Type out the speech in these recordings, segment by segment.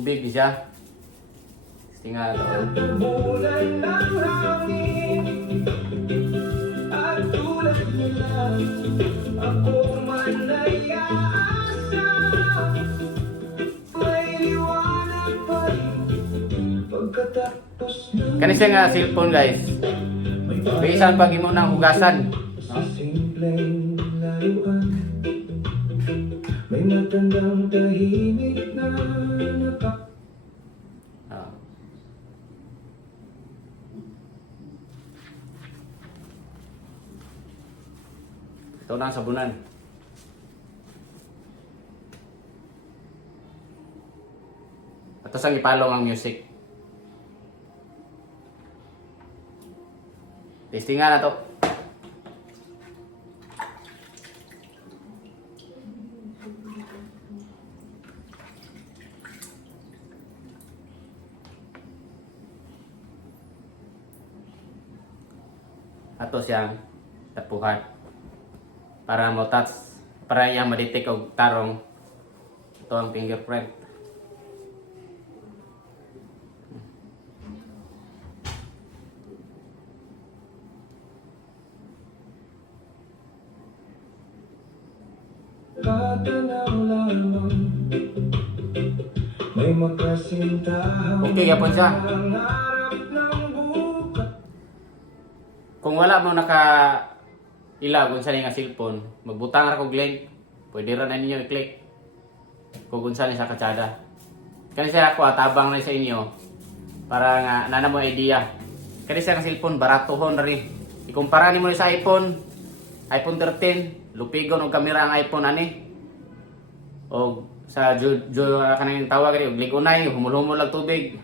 tubig di siya. Tingnan to. Kani siya nga cellphone guys. Bisan pag imo nang hugasan. May matandang tahimik na ito na ang sabunan. At ang ipalong ang music. Testingan na to. Ato siyang tapuhan para mo-touch, para iyang ma-detect og tarong. Ito ang fingerprint. Okay, yapon siya. Kung wala mo naka-ilaw kung saan nga cellphone, magbutang ra kog link, pwede ra na ninyo i-click kung saan sa katsada. Kani siya ako tabang na sa inyo para nga nana mo idea. Kani siya nga cellphone baratohon ra rin. Ikumpara nimo sa iPhone 13, lupigon og kamera ang iPhone ani. Og sa kanang tawag ri og ligunay, humul-humol lang tubig.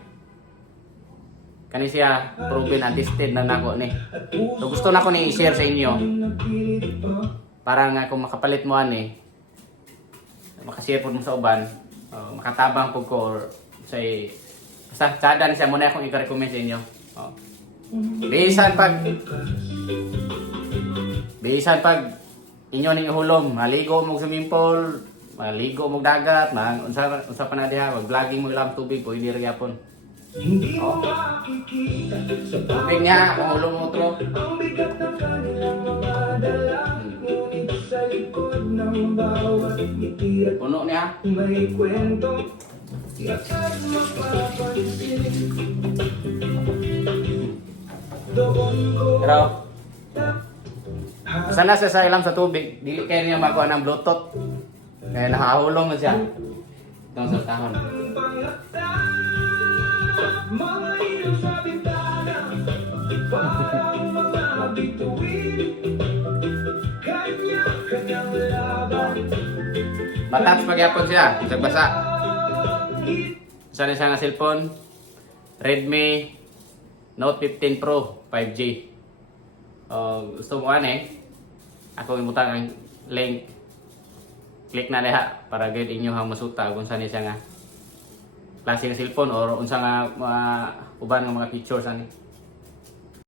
Kani siya proven and tested na nako ni. So gusto na ko ni i-share sa inyo. Para nga kung makapalit mo ani, makashare po mo sa uban, makatabang po ko or say basta tsada ni siya muna akong i-recommend sa inyo. Bisan pag inyo ning ihulom, maligo mo sa swimming pool, maligo mo dagat, unsa pa na diha, vlogging mo ilang tubig pwede ra gyapon. Tubig niya, kung ulo mo utro. Puno niya. Pero sana sa ilam sa tubig, dili kaya niya makuha ng bluetooth. Kaya nakahulong na siya. Itong sa tahon. Matats pagyapon siya, isang basa. Sana siya nga cellphone, Redmi Note 15 Pro 5G. Gusto mo ako imutang ang link. Click na diha para guide inyo ang masuta kung saan siya nga klase ng cellphone or unsa nga uban nga mga features ani.